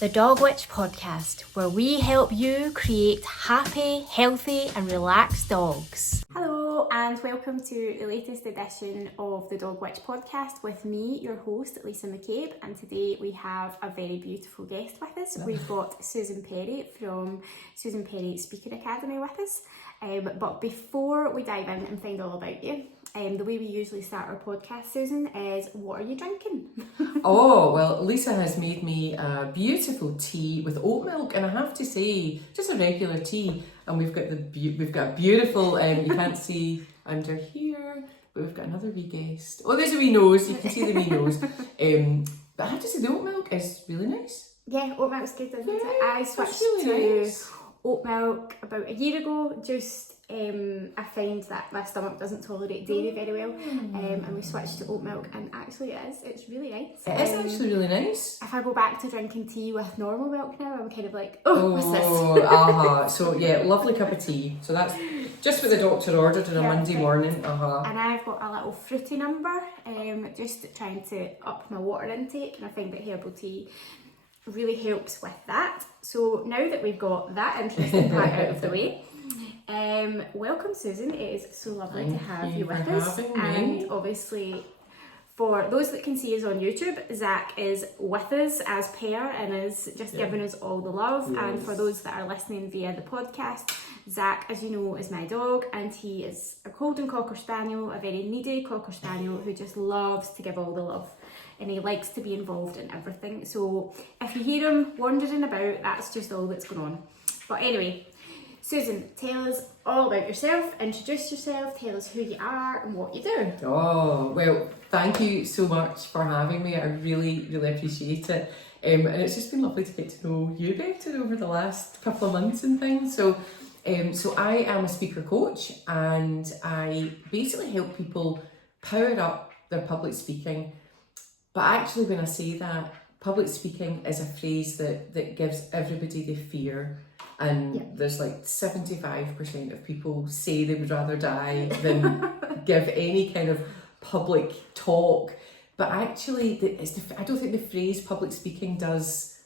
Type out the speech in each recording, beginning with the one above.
the Dog Witch podcast, where we help you create happy, healthy and relaxed dogs. Hello and welcome to the latest edition of the Dog Witch podcast with me, your host Lisa McCabe, and today we have a very beautiful guest with us. We've got Susan Perry from Susan Perry Speaker Academy with us. But before we dive in and find all about you, the way we usually start our podcast, Susan, is what are you drinking? Oh, well, Lisa has made me a beautiful tea with oat milk, and I have to say, just a regular tea. And we've got a beautiful, you can't see under here, but we've got another wee guest. Oh, there's a wee nose, you can see the wee nose. But I have to say, the oat milk is really nice. Yeah, oat milk's good, isn't it? Yeah, I switched really to nice. Oat milk about a year ago. Just I find that my stomach doesn't tolerate dairy very well, and we switched to oat milk, and actually it's really nice. It is actually really nice. If I go back to drinking tea with normal milk now, I'm kind of like, what's this? So yeah, lovely cup of tea. So that's just what the doctor ordered on a Monday morning. And I've got a little fruity number, just trying to up my water intake, and I find that herbal tea really helps with that. So now that we've got that interesting part out of the way, welcome Susan. It is so lovely to have you with us. And obviously, for those that can see us on YouTube, Zach is with us as pair and is just giving us all the love. Yes. And for those that are listening via the podcast, Zach, as you know, is my dog, and he is a golden cocker spaniel, a very needy cocker spaniel who just loves to give all the love. And he likes to be involved in everything. So if you hear him wandering about, that's just all that's going on. But anyway, Susan, tell us all about yourself, introduce yourself, tell us who you are and what you do. Oh, well, thank you so much for having me. I really, really appreciate it. And it's just been lovely to get to know you better over the last couple of months and things. So I am a speaker coach, and I basically help people power up their public speaking. But actually, when I say that, public speaking is a phrase that gives everybody the fear. And there's like 75% of people say they would rather die than give any kind of public talk. But actually, I don't think the phrase public speaking does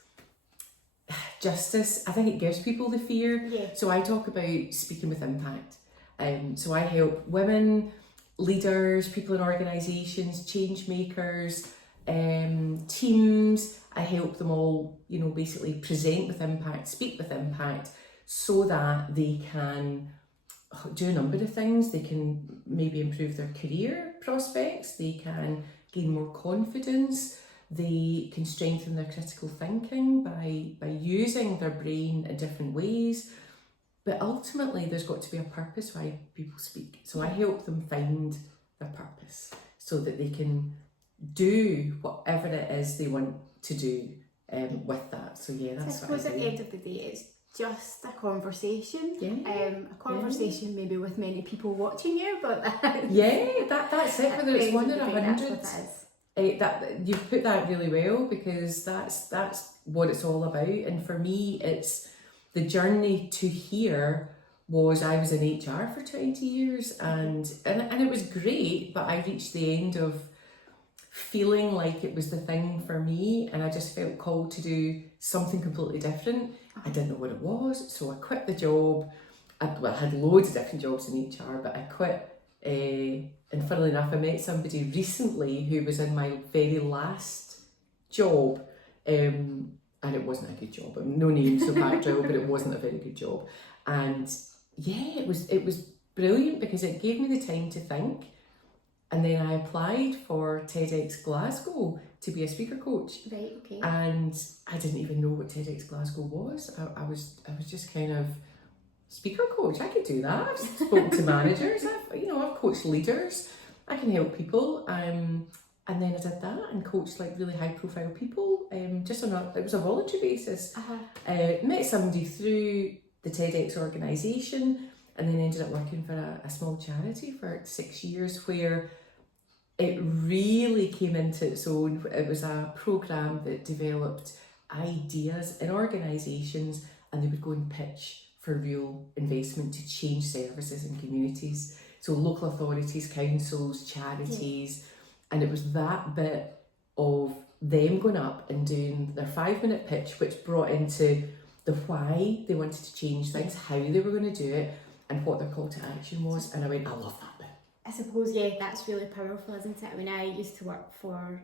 justice. I think it gives people the fear. Yeah. So I talk about speaking with impact. So I help women, leaders, people in organisations, change makers, teams. I help them all, basically present with impact, speak with impact, so that they can do a number of things. They can maybe improve their career prospects, they can gain more confidence, they can strengthen their critical thinking by using their brain in different ways. But ultimately, there's got to be a purpose why people speak. So I help them find their purpose so that they can do whatever it is they want to do with that. So yeah, that's what I suppose at the end of the day, it's just a conversation. A conversation maybe with many people watching you, but that's it. Whether it's 1 or 100, that you've put that really well, because that's what it's all about. And for me, it's the journey to here. I was in HR for 20 years, and it was great, but I reached the end of feeling like it was the thing for me, and I just felt called to do something completely different. I didn't know what it was, so I quit the job. I had loads of different jobs in HR, but I quit, and funnily enough, I met somebody recently who was in my very last job, and it wasn't a good job. No names of that job, but it wasn't a very good job. And yeah, it was brilliant, because it gave me the time to think. And then I applied for TEDx Glasgow to be a speaker coach. Right, okay. And I didn't even know what TEDx Glasgow was. I was just kind of speaker coach. I could do that. I've spoken to managers. I've coached leaders. I can help people. And then I did that and coached like really high profile people. It was a voluntary basis. Met somebody through the TEDx organisation, and then ended up working for a small charity for 6 years, where it really came into its own. It was a programme that developed ideas in organisations, and they would go and pitch for real investment to change services in communities. So local authorities, councils, charities, and it was that bit of them going up and doing their 5-minute pitch, which brought into the why they wanted to change things, how they were going to do it, and what their call to action was. And I went, I love that bit. I suppose, yeah, that's really powerful, isn't it? I mean, I used to work for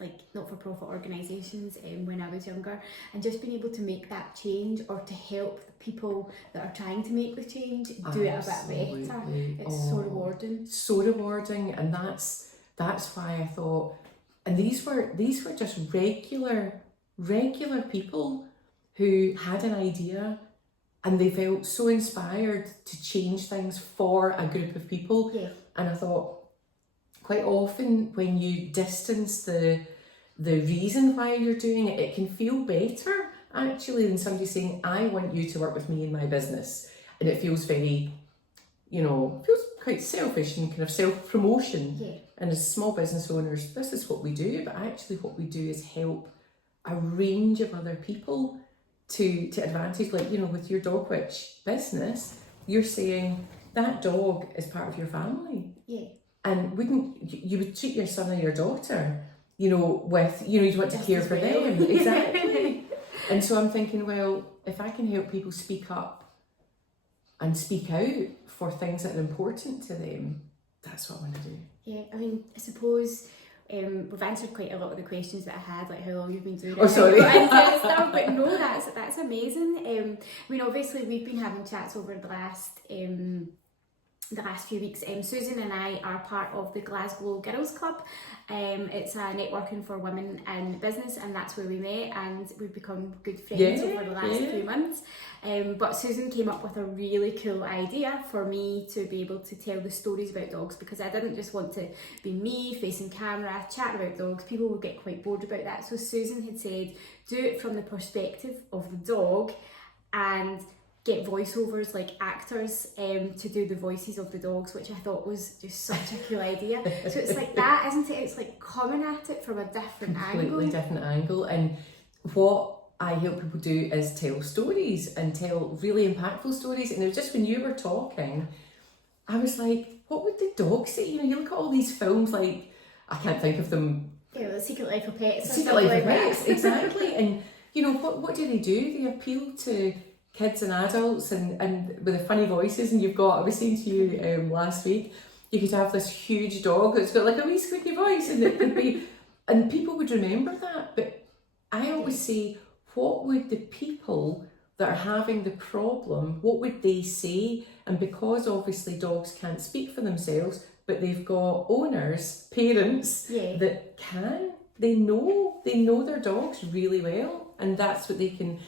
like not-for-profit organisations when I was younger, and just being able to make that change or to help the people that are trying to make the change do it a bit better. It's so rewarding. So rewarding, and that's why I thought, and these were just regular people who had an idea and they felt so inspired to change things for a group of people. Yeah. And I thought, quite often when you distance the reason why you're doing it, it can feel better actually than somebody saying, I want you to work with me in my business. And it feels very, feels quite selfish and kind of self-promotion. Yeah. And as small business owners, this is what we do, but actually what we do is help a range of other people to advantage. Like, with your Dog Witch business, you're saying that dog is part of your family. Yeah. And you would treat your son or your daughter, with, you'd want to care for them. Exactly. And so I'm thinking, well, if I can help people speak up and speak out for things that are important to them, that's what I want to do. Yeah, I mean, I suppose we've answered quite a lot of the questions that I had, like how long you've been doing it. Oh, sorry. But no, that's amazing. I mean, obviously we've been having chats over the last few weeks. Susan and I are part of the Glasgow Girls Club. It's a networking for women in business, and that's where we met, and we've become good friends over the last few months. But Susan came up with a really cool idea for me to be able to tell the stories about dogs, because I didn't just want to be me facing camera chatting about dogs. People would get quite bored about that. So Susan had said, do it from the perspective of the dog and get voiceovers, like actors, to do the voices of the dogs, which I thought was just such a cool idea. So it's like that, isn't it? It's like coming at it from a different angle. Completely different angle. And what I help people do is tell stories and tell really impactful stories. And it was just when you were talking, I was like, what would the dog say? You look at all these films, like, I can't think of them. Yeah, The Secret Life of Pets. Secret Life of Pets, exactly. And what do? They appeal to kids and adults and with the funny voices. And you've got, I was saying to you last week, you could have this huge dog that's got like a wee squeaky voice, and it could be, and people would remember that. But I always say, what would the people that are having the problem, what would they say? And because obviously dogs can't speak for themselves, but they've got owners, parents that can, they know their dogs really well, and that's what they can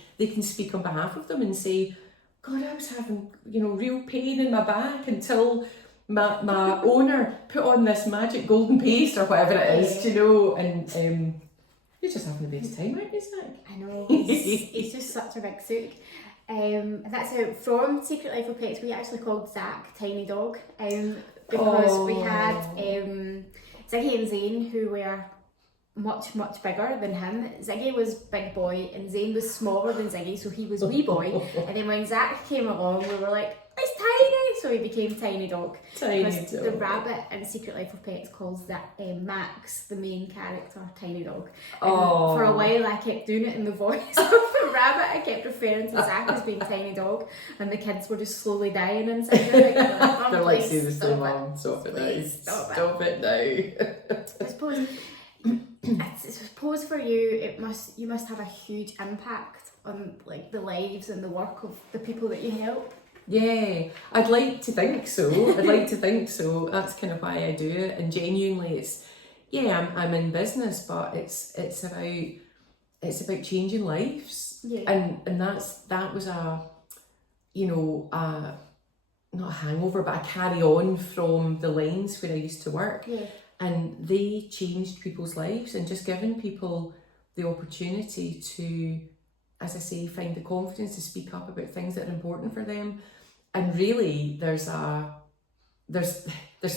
speak on behalf of them and say, God, I was having, real pain in my back until my owner put on this magic golden paste or whatever it is, and you're just having the best time, aren't you, Zach? I know, he's just such a big sook. That's out from Secret Life of Pets. We actually called Zach Tiny Dog, because we had Ziggy and Zane, who were much bigger than him. Ziggy was big boy and Zane was smaller than Ziggy, so he was wee boy. And then when Zach came along, we were like, it's tiny, so he became Tiny Dog. The rabbit in Secret Life of Pets calls that Max, the main character, Tiny Dog. And for a while I kept doing it in the voice of the rabbit. I kept referring to Zach as being Tiny Dog, and the kids were just slowly dying inside their head. They're like, seriously, Mum, stop it now. Stop it now. I suppose for you, you must have a huge impact on like the lives and the work of the people that you help. Yeah, I'd like to think so. That's kind of why I do it. And genuinely, it's I'm in business, but it's about changing lives. Yeah. And that was not a hangover, but a carry on from the lines where I used to work. Yeah. And they changed people's lives, and just giving people the opportunity to, as I say, find the confidence to speak up about things that are important for them. And really, there's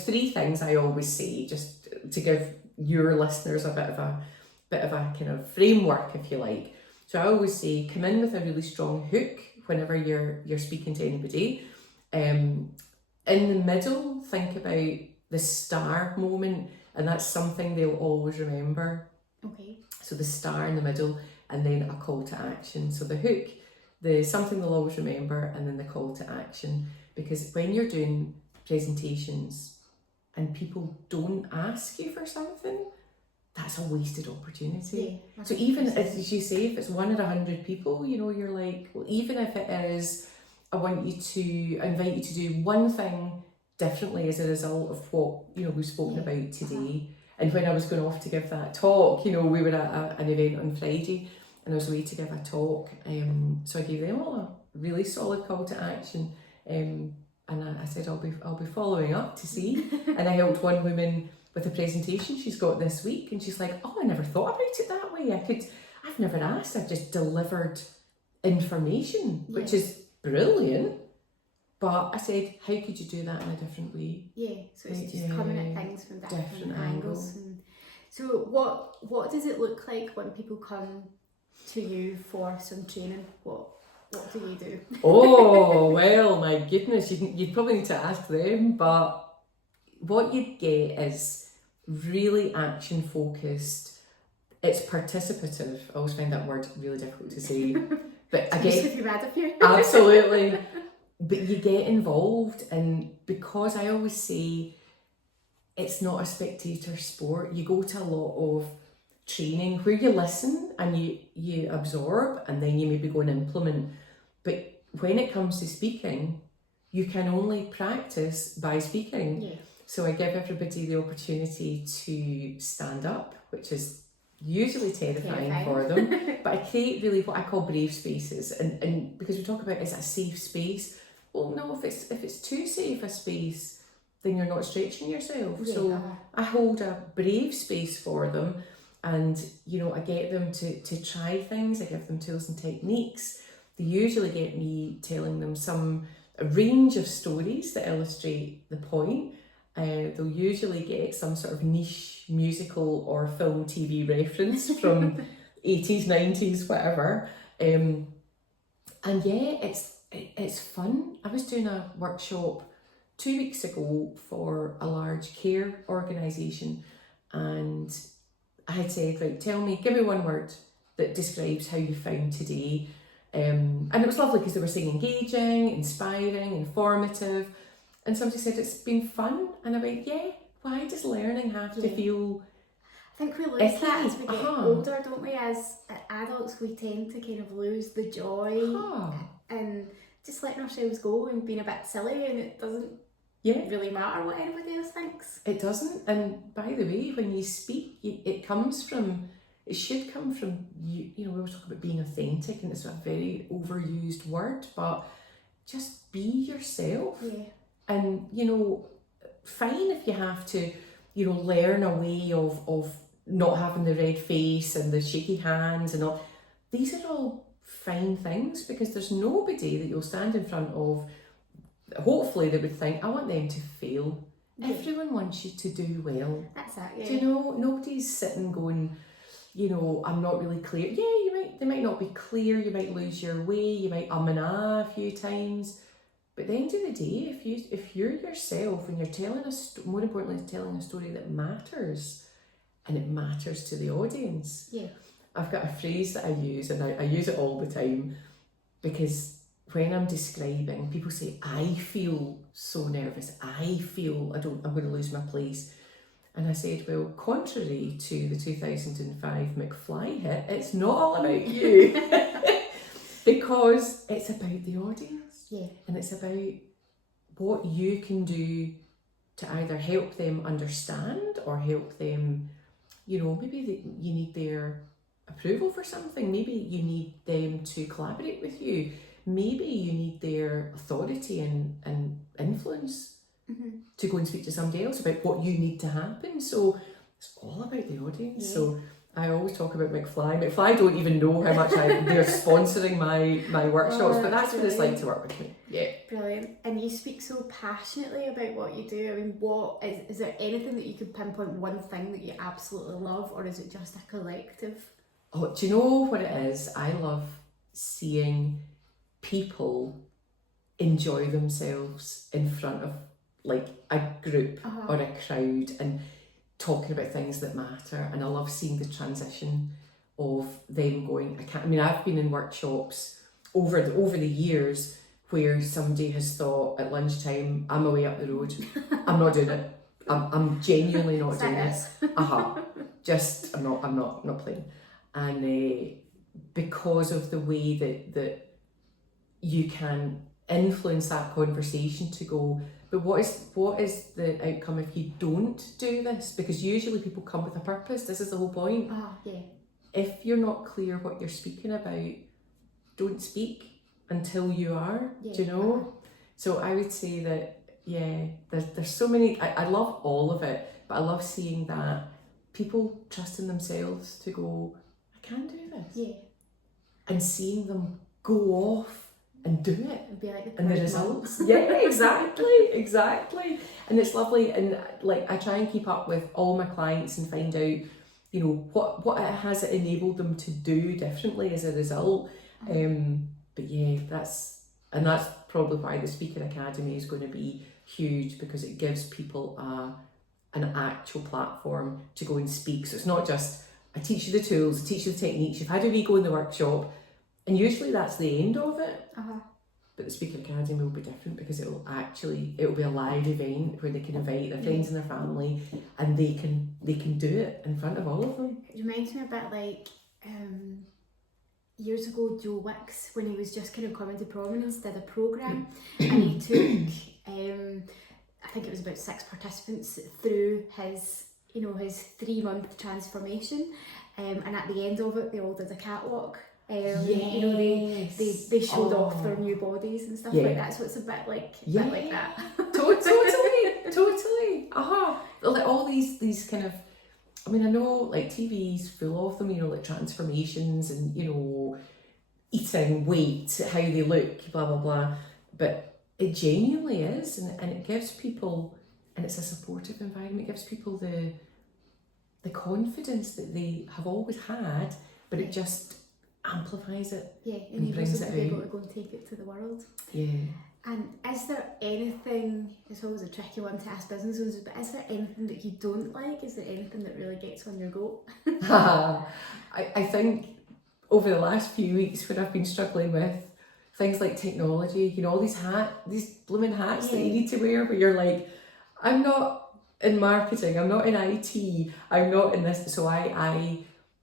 three things I always say, just to give your listeners a bit of a kind of framework, if you like. So I always say, come in with a really strong hook whenever you're speaking to anybody. In the middle, think about the star moment, and that's something they'll always remember. Okay. So the star in the middle, and then a call to action. So the hook, the something they'll always remember, and then the call to action. Because when you're doing presentations and people don't ask you for something, that's a wasted opportunity. Yeah, so even as you say, if it's 1 or 100 people, you know, you're like, well, even if it is, I invite you to do one thing differently as a result of what, you know, we've spoken about today. And when I was going off to give that talk, you know, we were at an event on Friday and I was away to give a talk. So I gave them all a really solid call to action. And I said, I'll be following up to see. And I helped one woman with a presentation she's got this week, and she's like, oh, I never thought about it that way. I've never asked, I've just delivered information, which is brilliant. But I said, how could you do that in a different way? Yeah, so it's just coming at things from different angles. And so what does it look like when people come to you for some training? What do you do? Oh, well, my goodness, you'd probably need to ask them, but what you get is really action focused. It's participative. I always find that word really difficult to say, but I get if you've had a few. Absolutely. But you get involved, and because I always say it's not a spectator sport, you go to a lot of training where you listen and you absorb, and then you maybe go and implement. But when it comes to speaking, you can only practice by speaking. Yeah. So I give everybody the opportunity to stand up, which is usually terrifying for them. But I create really what I call brave spaces. And because we talk about, is it a safe space? Well, no, if it's too safe a space, then you're not stretching yourself. Yeah. So I hold a brave space for them, and, you know, I get them to try things. I give them tools and techniques. They usually get me telling them a range of stories that illustrate the point. They'll usually get some sort of niche musical or film TV reference from 80s, 90s, whatever. And yeah, it's fun. I was doing a workshop 2 weeks ago for a large care organisation, and I had said, right, give me one word that describes how you found today. And it was lovely because they were saying engaging, inspiring, informative. And somebody said, it's been fun. And I went, yeah, why does learning have to feel... I think we lose that as we get older, don't we? As adults, we tend to kind of lose the joy and just letting ourselves go and being a bit silly, and it doesn't really matter what anybody else thinks. It doesn't. And by the way, when you speak, it should come from you. You know, we were talking about being authentic, and it's a very overused word, but just be yourself. Yeah. And, you know, fine if you have to, you know, learn a way of not having the red face and the shaky hands and all. These are all fine things, because there's nobody that you'll stand in front of, hopefully they would think, I want them to fail. Yeah. Everyone wants you to do well. That's it, yeah. Do you know, nobody's sitting going, you know, I'm not really clear. Yeah, they might not be clear, you might lose your way, you might and ah a few times. But at the end of the day, if you're yourself and you're telling more importantly, telling a story that matters, and it matters to the audience. Yeah. I've got a phrase that I use, and I use it all the time, because when I'm describing, people say, I feel so nervous. I feel I'm going to lose my place. And I said, well, contrary to the 2005 McFly hit, it's not all about you. Because it's about the audience. Yeah. And it's about what you can do to either help them understand or help them, you know, maybe you need their approval for something. Maybe you need them to collaborate with you. Maybe you need their authority and influence to go and speak to somebody else about what you need to happen. So it's all about the audience. Yeah. So I always talk about McFly. McFly don't even know how much they're sponsoring my workshops, but that's what it's like to work with me. Yeah. Brilliant. And you speak so passionately about what you do. I mean, what is there anything that you could pinpoint, one thing that you absolutely love, or is it just a collective? Oh, do you know what it is? I love seeing people enjoy themselves in front of like a group or a crowd and talking about things that matter. And I love seeing the transition of them going, I mean, I've been in workshops over the years where somebody has thought at lunchtime, I'm away up the road, I'm not doing it. I'm genuinely not doing it. Just I'm not playing. And because of the way that you can influence that conversation to go, but what is the outcome if you don't do this? Because usually people come with a purpose. This is the whole point. Yeah. If you're not clear what you're speaking about, don't speak until you are. Do you know? So I would say that there's so many. I love all of it, but I love seeing that people trust in themselves to go, I can do this. Yeah. And seeing them go off and do it. It'd be like and the results. Yeah, exactly. And it's lovely. And like, I try and keep up with all my clients and find out, you know, what it has enabled them to do differently as a result. But yeah, that's probably why the Speaker Academy is going to be huge, because it gives people an actual platform to go and speak. So it's not just, I teach you the tools, I teach you the techniques, you've had a wee go in the workshop, and usually that's the end of it. But the Speaker Academy will be different, because it will be a live event where they can invite their friends and their family, and they can do it in front of all of them. It reminds me a bit like years ago, Joe Wicks, when he was just kind of coming to prominence, did a programme and he took I think it was about 6 participants through his 3-month transformation, and at the end of it they all did a catwalk. You know, they showed off their new bodies and stuff like that. So it's a bit like that. Totally. Like all these kind of, I mean, I know like TV's full of them, you know, like transformations and, you know, eating, weight, how they look, blah blah blah. But it genuinely is, and it gives people, and it's a supportive environment. It gives people the confidence that they have always had, but it just amplifies it. And brings it out. Able to go and take it to the world. And is there anything, it's always a tricky one to ask business owners, but is there anything that you don't like? Is there anything that really gets on your goat? I think over the last few weeks when I've been struggling with things like technology, you know, all these blooming hats that you need to wear, where you're like, I'm not in marketing, I'm not in IT, I'm not in this, so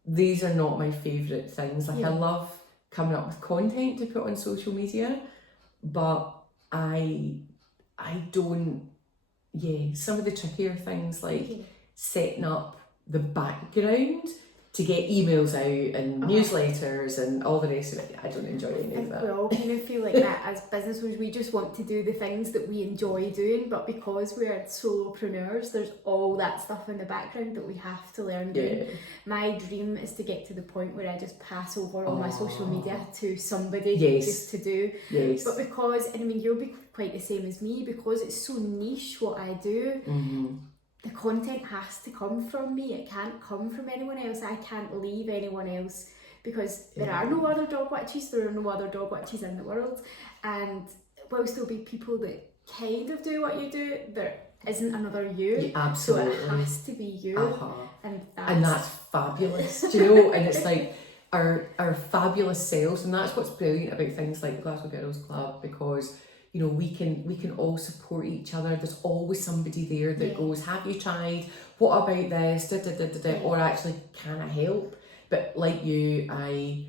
these are not my favourite things. Like I love coming up with content to put on social media, but I don't, some of the trickier things like setting up the background to get emails out and newsletters and all the rest of it. I don't enjoy any of that. We all kind of feel like that as business owners. We just want to do the things that we enjoy doing, but because we're solopreneurs, there's all that stuff in the background that we have to learn doing. My dream is to get to the point where I just pass over all my social media to somebody just to do. But because, and I mean, you'll be quite the same as me, because it's so niche what I do, the content has to come from me. It can't come from anyone else. I can't leave anyone else, because there are no other dog witches, there are no other dog witches in the world. And whilst there'll be people that kind of do what you do, there isn't another you. Absolutely. So it has to be you. And that's fabulous. Do you know? And it's like our fabulous selves, and that's what's brilliant about things like the Glasgow Girls Club, because you know, we can all support each other. There's always somebody there that goes, have you tried? What about this? Or actually, can I help? But like you, I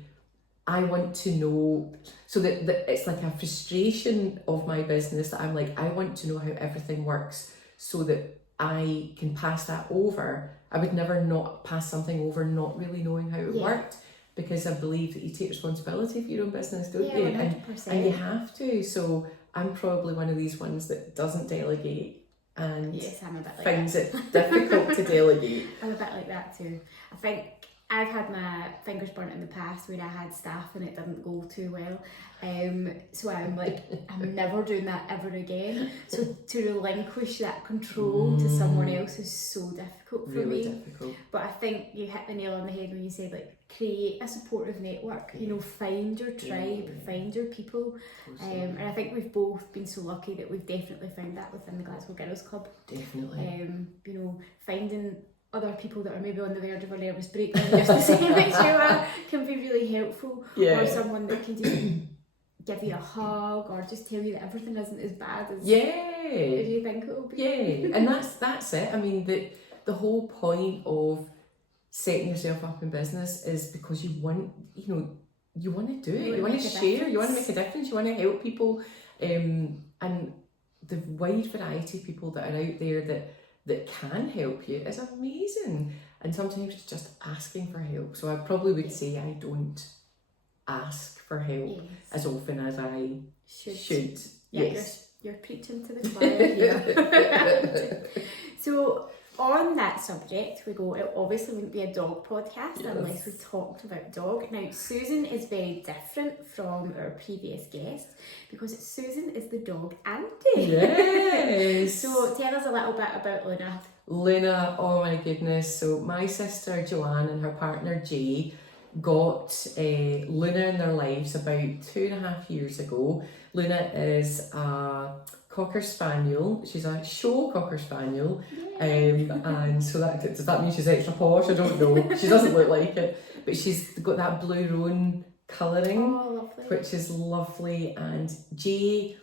want to know, so that it's like a frustration of my business that I'm like, I want to know how everything works so that I can pass that over. I would never not pass something over not really knowing how it worked, because I believe that you take responsibility for your own business, don't you? 100%. And you have to. So I'm probably one of these ones that doesn't delegate and I'm a bit like finds it difficult to delegate. I'm a bit like that too. I think I've had my fingers burnt in the past where I had staff and it didn't go too well. So I'm like, I'm never doing that ever again. So to relinquish that control to someone else is so difficult for me. Difficult. But I think you hit the nail on the head when you said, like, create a supportive network, you know, find your tribe, find your people. And I think we've both been so lucky that we've definitely found that within the Glasgow Girls Club. Definitely. You know, finding other people that are maybe on the verge of a nervous breakdown just the same as you are can be really helpful. Yeah. Or someone that can just give you a hug or just tell you that everything isn't as bad as Yeah. you think it will be. Yeah, and that's it. I mean, the whole point of setting yourself up in business is because you want to do it. You want to share. You want to make a difference. You want to help people, and the wide variety of people that are out there that can help you is amazing. And sometimes it's just asking for help. So I probably would say I don't ask for help as often as I should. Yeah, Yes. You're preaching to the choir here. So on that subject, we go, it obviously wouldn't be a dog podcast unless we talked about dog. Now, Susan is very different from our previous guest because Susan is the dog Auntie. Yes. So tell us a little bit about Luna. Luna, oh my goodness. So my sister Joanne and her partner Jay got Luna in their lives about 2.5 years ago. Luna is a Cocker Spaniel. She's a show Cocker Spaniel. And so does that mean she's extra posh? I don't know. She doesn't look like it. But she's got that blue roan colouring, which is lovely. And Jay,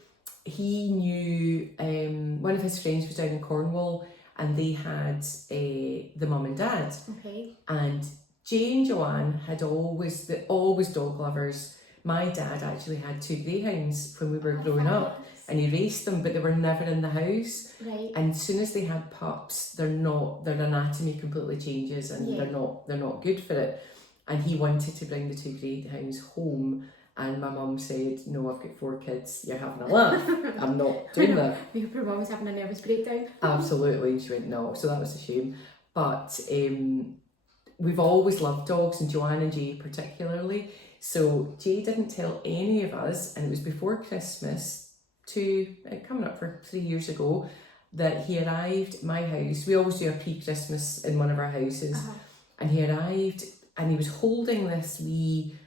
he knew one of his friends was down in Cornwall and they had the mum and dad. Okay. And Jay and Joanne had always dog lovers. My dad actually had 2 greyhounds when we were growing up, and he raced them, but they were never in the house. Right. And as soon as they had pups, their anatomy completely changes, and they're not good for it. And he wanted to bring the 2 greyhounds home, and my mum said, "No, I've got 4 kids. You're having a laugh. I'm not doing that." Your mum was having a nervous breakdown. Absolutely, and she went no. So that was a shame. But we've always loved dogs, and Joanne and Jay particularly. So Jay didn't tell any of us, and it was before Christmas, coming up for 3 years ago, that he arrived at my house. We always do a pre-Christmas in one of our houses, and he arrived and he was holding this wee,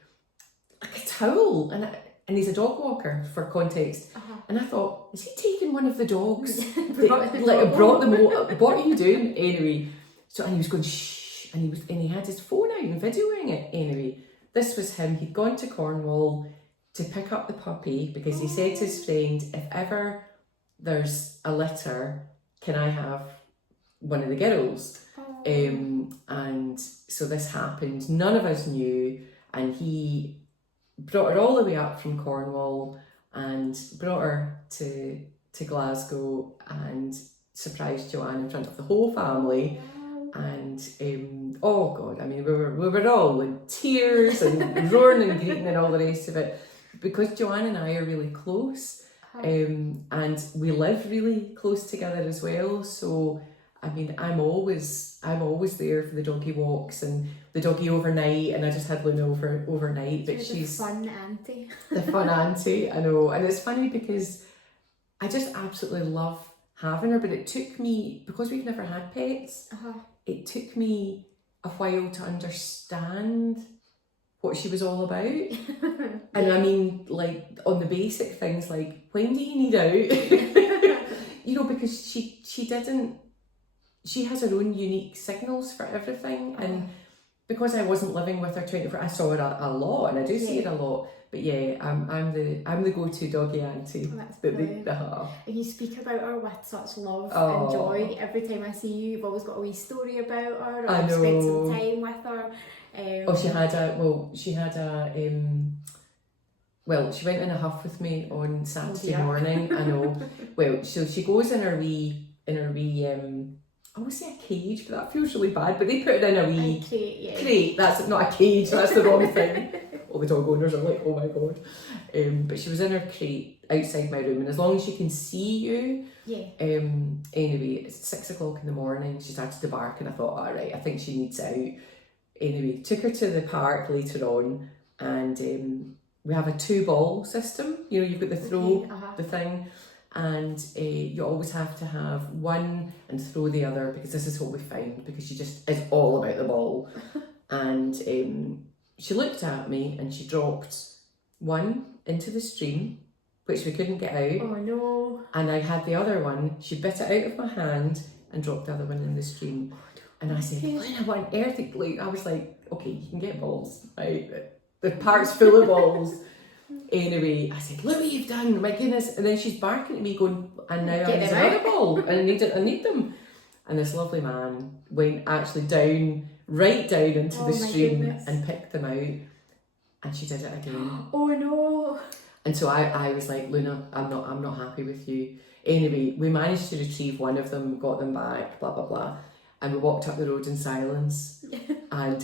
like a towel, and he's a dog walker for context. And I thought, is he taking one of the dogs? Brought them over. What are you doing? Anyway, and he was going shh, and he had his phone out and videoing it. Anyway, this was him. He'd gone to Cornwall to pick up the puppy because he said to his friend, if ever there's a litter, can I have one of the girls? And so this happened. None of us knew, and he brought her all the way up from Cornwall and brought her to Glasgow and surprised Joanne in front of the whole family. And oh God, I mean, we were all in tears and roaring and greeting and all the rest of it, because Joanne and I are really close, and we live really close together as well. So I mean, I'm always there for the doggy walks and the doggy overnight, and I just had Luna overnight. But she's the fun auntie. The fun auntie, I know. And it's funny because I just absolutely love having her, but it took me, because we've never had pets, it took me a while to understand what she was all about. And I mean, like, on the basic things, like, when do you need out? Because she has her own unique signals for everything. And because I wasn't living with her 24, I saw her a lot, and I do see her a lot. But yeah, I'm the go-to doggy auntie. That's brilliant. And you speak about her with such love and joy. Every time I see you, you've always got a wee story about her, or I've spent some time with her. She went in a huff with me on Saturday morning. I know. Well, so she goes in her wee I always say a cage, but that feels really bad. But they put it in a wee crate. That's not a cage. That's the wrong thing. All the dog owners are like, oh my God. But she was in her crate outside my room, and as long as she can see you. Anyway, it's 6 o'clock in the morning. She started to bark, and I thought, all right, I think she needs out. Anyway, took her to the park later on, and we have a 2-ball system. You've got the throw, the thing. And you always have to have one and throw the other, because this is what we found, because she just is all about the ball. And she looked at me and she dropped one into the stream, which we couldn't get out. Oh no. And I had the other one. She bit it out of my hand and dropped the other one in the stream. And I said, Luna, what on earth? Like, I was like, okay, you can get balls, right? The park's full of balls. Anyway, I said, look what you've done, my goodness. And then she's barking at me going, and now I have another ball and I need them. And this lovely man went actually right down into the stream and picked them out. And she did it again. Oh no. And so I was like, Luna, I'm not happy with you. Anyway, we managed to retrieve one of them, got them back, blah, blah, blah. And we walked up the road in silence. And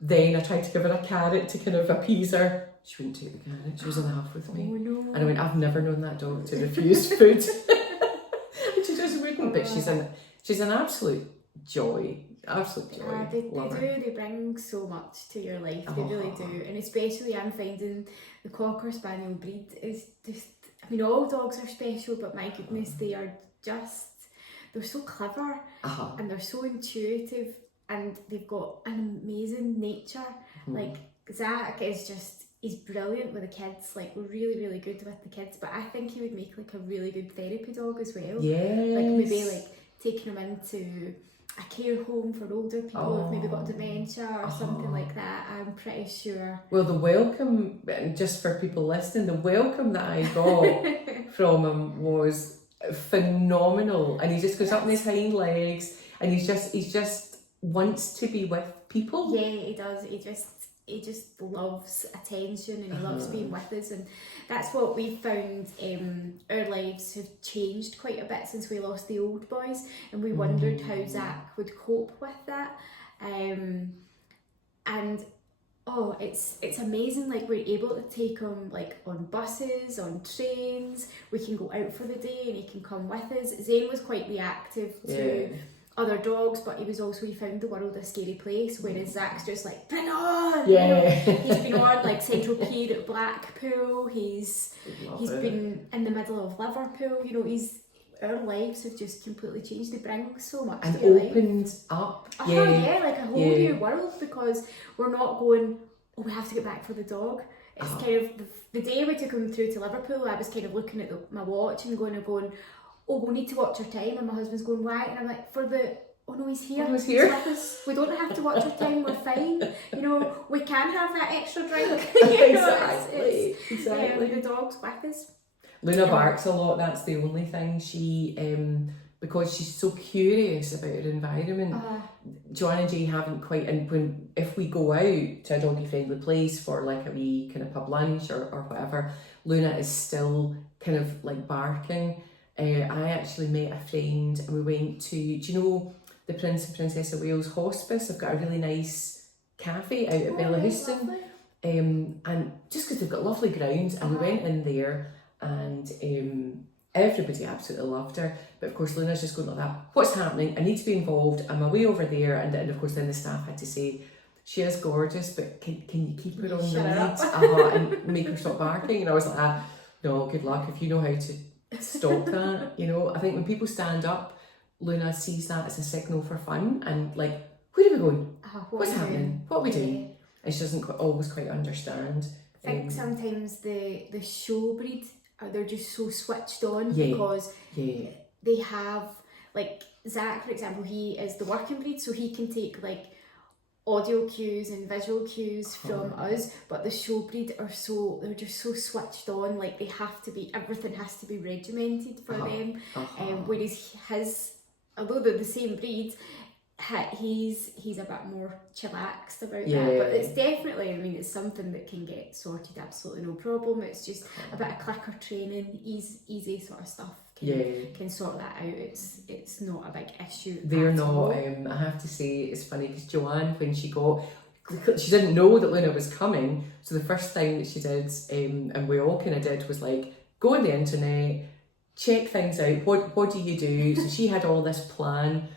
then I tried to give her a carrot to kind of appease her. She wouldn't take the carrot. She was in half with me. Oh no. And I went, I've never known that dog to refuse food. And she just wouldn't. But she's an absolute joy. Absolute joy. They bring so much to your life. They really do. And especially I'm finding the Cocker Spaniel breed is just, I mean, all dogs are special, but my goodness, they're so clever and they're so intuitive and they've got an amazing nature. Like Zach he's brilliant with the kids, like really, really good with the kids, but I think he would make like a really good therapy dog as well. Yes. Like maybe like taking him into a care home for older people who've maybe got dementia or something like that. I'm pretty sure. Well, the welcome, just for people listening, the welcome that I got from him was phenomenal. And he just goes up on his hind legs and he's just wants to be with people. Yeah, he does. He just loves attention and he loves being with us, and that's what we found. Our lives have changed quite a bit since we lost the old boys, and we wondered how Zach would cope with that. And it's amazing. Like, we're able to take him like on buses, on trains. We can go out for the day and he can come with us. Zane was quite reactive to other dogs, but he found the world a scary place, whereas Zach's just like, bring on! You know, he's been on like Central Pier at Blackpool, he's been in the middle of Liverpool, you know, our lives have just completely changed. They bring so much and to your opened life. up. Like a whole new world, because we're not going, oh, we have to get back for the dog. It's kind of the day we took him through to Liverpool, I was kind of looking at my watch and going, oh, we'll need to watch our time, and my husband's going, why? And I'm like, oh no, he's here. He's here. With us. We don't have to watch our time, we're fine. You know, we can have that extra drink. Exactly. The dog's with us. Luna barks a lot, that's the only thing. She, because she's so curious about her environment, Joanne and Jay haven't quite, and if we go out to a doggy friendly place for like a wee kind of pub lunch or whatever, Luna is still kind of like barking. I actually met a friend and we went to, do you know the Prince and Princess of Wales Hospice? They've got a really nice cafe out at Bellahouston, and just because they've got lovely grounds, and we went in there and everybody absolutely loved her, but of course Luna's just going like that, what's happening, I need to be involved, I'm away over there, and of course then the staff had to say, she is gorgeous, but can you keep her on the lead and make her stop barking? And I was like, no, good luck if you know how to stop that. You know, I think when people stand up, Luna sees that as a signal for fun and like, where are we going? What's happening? What are we doing? And she doesn't always quite understand. I think sometimes the show breed, they're just so switched on because they have, like Zach, for example, he is the working breed, so he can take like audio cues and visual cues from us, but the show breed they're just so switched on, like everything has to be regimented for them, whereas although they're the same breed, he's a bit more chillaxed about that, but it's definitely, I mean, it's something that can get sorted, absolutely no problem. It's just a bit of clicker training, easy sort of stuff can sort that out. It's not a big issue. They're not. I have to say, it's funny because Joanne, when she didn't know that Luna was coming, so the first thing that she did, and we all kind of did, was like go on the internet, check things out. What do you do? So she had all this plan.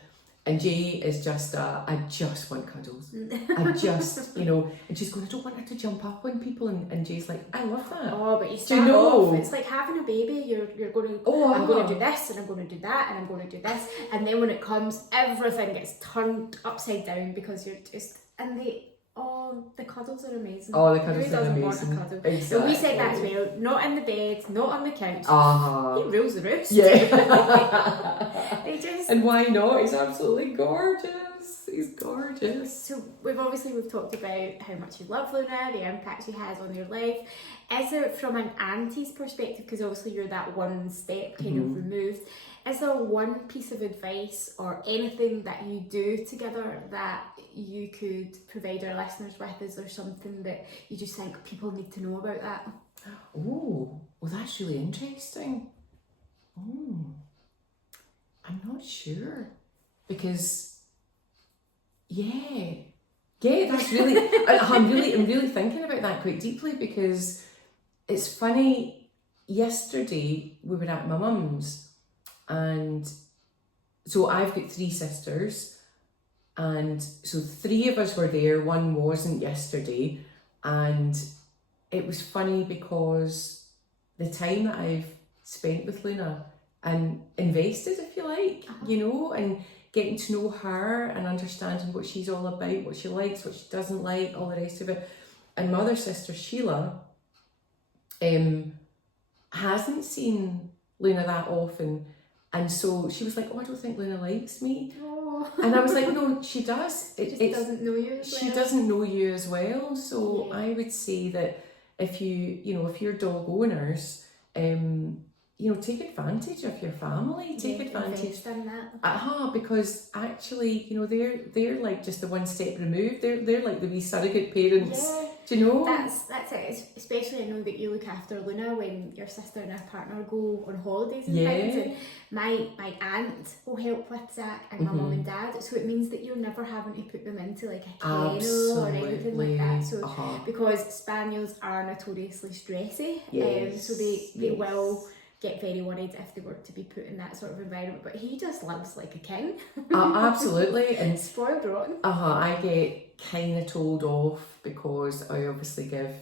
And Jay is just I just want cuddles. I just, you know, and she's going, I don't want her to jump up on people. And Jay's like, I love that. Oh, but you start off, it's like having a baby. You're going to, I'm going to do this, and I'm going to do that, and I'm going to do this. And then when it comes, everything gets turned upside down because you're just, the cuddles are amazing. Oh, the cuddles are amazing. Who doesn't want a cuddle? Exactly. So we said that as well. Not in the bed, not on the couch. He rules the roost. Yeah. They just... And why not? He's absolutely gorgeous. He's gorgeous. So we've talked about how much you love Luna, the impact she has on your life. Is there, from an auntie's perspective, because obviously you're that one step kind of removed, is there one piece of advice or anything that you do together that you could provide our listeners with? Is there something that you just think people need to know about that? Oh, well, that's really interesting. I'm not sure, because that's really I'm really thinking about that quite deeply, because it's funny. Yesterday we were at my mum's, and so I've got 3 sisters, and so 3 of us were there. One wasn't yesterday, and it was funny because the time that I've spent with Luna and invested, if you like, you know, and getting to know her and understanding what she's all about, what she likes, what she doesn't like, all the rest of it. And my other sister, Sheila, hasn't seen Luna that often. And so she was like, oh, I don't think Luna likes me. Oh. And I was like, no, she does. It doesn't know you as well. She doesn't know you as well. So Yeah. I would say that if if you're dog owners, take advantage of your family. Take advantage in that. Because actually, they're like just the one step removed. They're like the wee surrogate parents. Yeah. Do you know? That's it. Especially, I know that you look after Luna when your sister and her partner go on holidays and things. And my aunt will help with Zach and my mum and dad. So it means that you're never having to put them into like a kennel or anything like that. So because spaniels are notoriously stressy, so they will get very worried if they were to be put in that sort of environment. But he just lives like a king. Absolutely. And spoiled rotten. I get kind of told off because I obviously give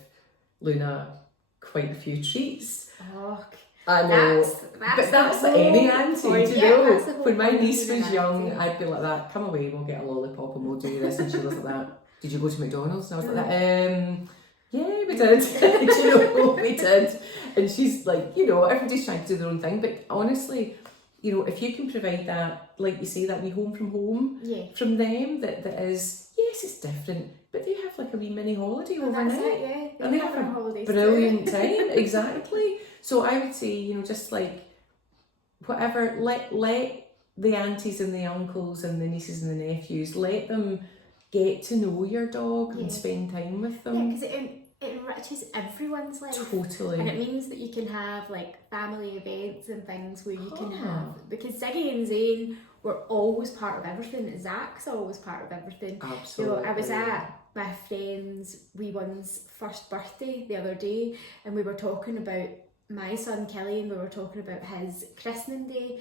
Luna quite a few treats. Oh, I know, that's like any auntie, do you know? When my niece was young, I'd be like that, come away, we'll get a lollipop and we'll do this, and she was like that, did you go to McDonald's? And I was like that, yeah, we did. We did. And she's like, everybody's trying to do their own thing, but honestly, if you can provide that, like you say, that wee home from home from them, that is, yes, it's different, but they have like a wee mini holiday overnight. That's it, yeah. And they have a brilliant time, exactly. So I would say, just like, whatever, let the aunties and the uncles and the nieces and the nephews, let them get to know your dog and spend time with them. Yeah, because it enriches everyone's life. Totally. And it means that you can have like family events and things where you can have, because Ziggy and Zane were always part of everything. Zach's always part of everything. Absolutely. I was at my friend's wee one's first birthday the other day, and we were talking about my son Kelly, and we were talking about his christening day.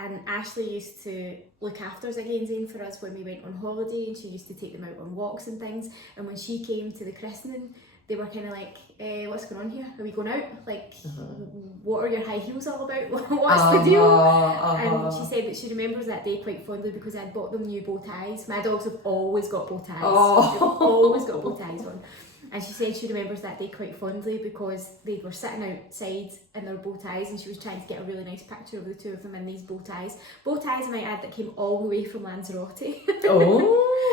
And Ashley used to look after Ziggy and Zane for us when we went on holiday, and she used to take them out on walks and things. And when she came to the christening, they were kind of like, what's going on here? Are we going out? Like, what are your high heels all about? What's the deal? And she said that she remembers that day quite fondly because I'd bought them new bow ties. My dogs have always got bow ties. They've always got bow ties on. And she said she remembers that day quite fondly because they were sitting outside in their bow ties, and she was trying to get a really nice picture of the two of them in these bow ties. Bow ties, I might add, that came all the way from Lanzarote.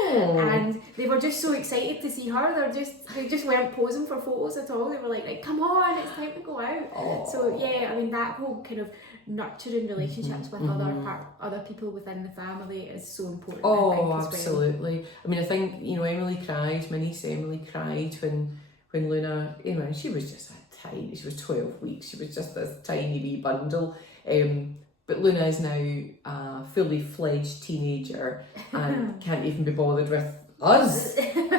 And they were just so excited to see her. They just weren't posing for photos at all. They were like, come on, it's time to go out. So yeah, I mean, that whole kind of nurturing relationships with other people within the family is so important. Absolutely. Well. I mean, I think, Emily cried, my niece Emily cried when Luna, she was just she was 12 weeks, she was just this tiny wee bundle. But Luna is now a fully fledged teenager and can't even be bothered with us,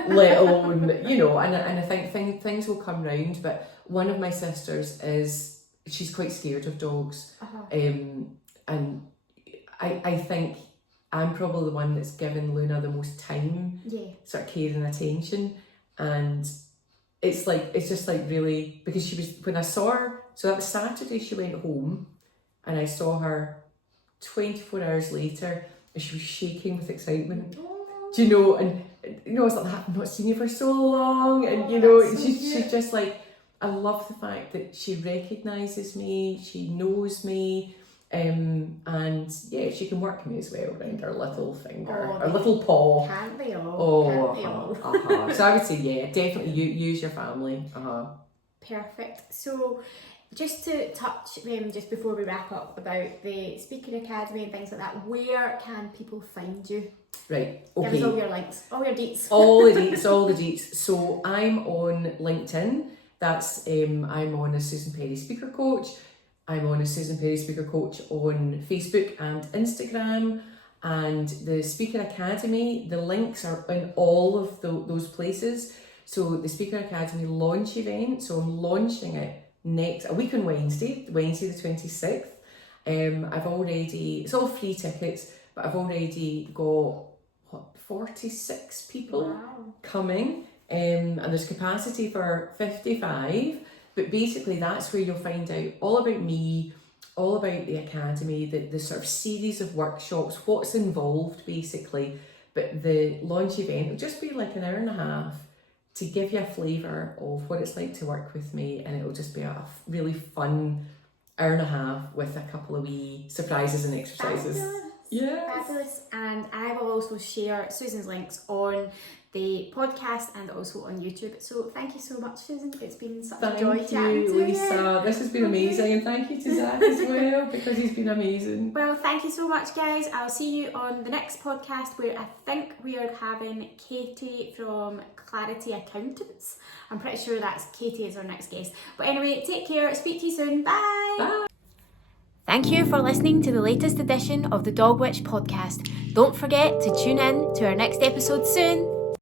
let alone, and I think things will come round. But one of my sisters she's quite scared of dogs. And I think I'm probably the one that's given Luna the most time, sort of care and attention. And it's just like really, because she was, when I saw her, so that was Saturday, she went home, and I saw her 24 hours later, and she was shaking with excitement. Do you know? And I was like, I've not seen you for so long, and she's just like, I love the fact that she recognises me, she knows me, And yeah, she can work me as well around her little finger, Oh, her little paw. Can't they all? Oh, Can't they all? So I would say, yeah, definitely use your family. Perfect. So just to touch just before we wrap up about the Speaking Academy and things like that, where can people find you? Right, okay. Give us all your links, all your deets. All the deets. So I'm on LinkedIn. That's I'm on as Susan Perry Speaker Coach. I'm on as Susan Perry Speaker Coach on Facebook and Instagram. And the Speaker Academy, the links are in all of those places. So the Speaker Academy launch event, so I'm launching it a week on Wednesday the 26th. It's all free tickets, but I've already got 46 people coming, and there's capacity for 55. But basically that's where you'll find out all about me, all about the academy, the sort of series of workshops, what's involved basically. But the launch event will just be like an hour and a half to give you a flavour of what it's like to work with me, and it'll just be a really fun hour and a half with a couple of wee surprises and exercises. Fabulous. And I will also share Susan's links on the podcast and also on YouTube. So thank you so much, Susan. It's been such a joy chatting to you. Lisa. This has been amazing, and thank you to Zach as well, because he's been amazing. Well, thank you so much, guys. I'll see you on the next podcast, where I think we are having Katie from Clarity Accountants. I'm pretty sure that's Katie is our next guest. But anyway, take care. Speak to you soon. Bye. Bye. Thank you for listening to the latest edition of the Dog Witch podcast. Don't forget to tune in to our next episode soon.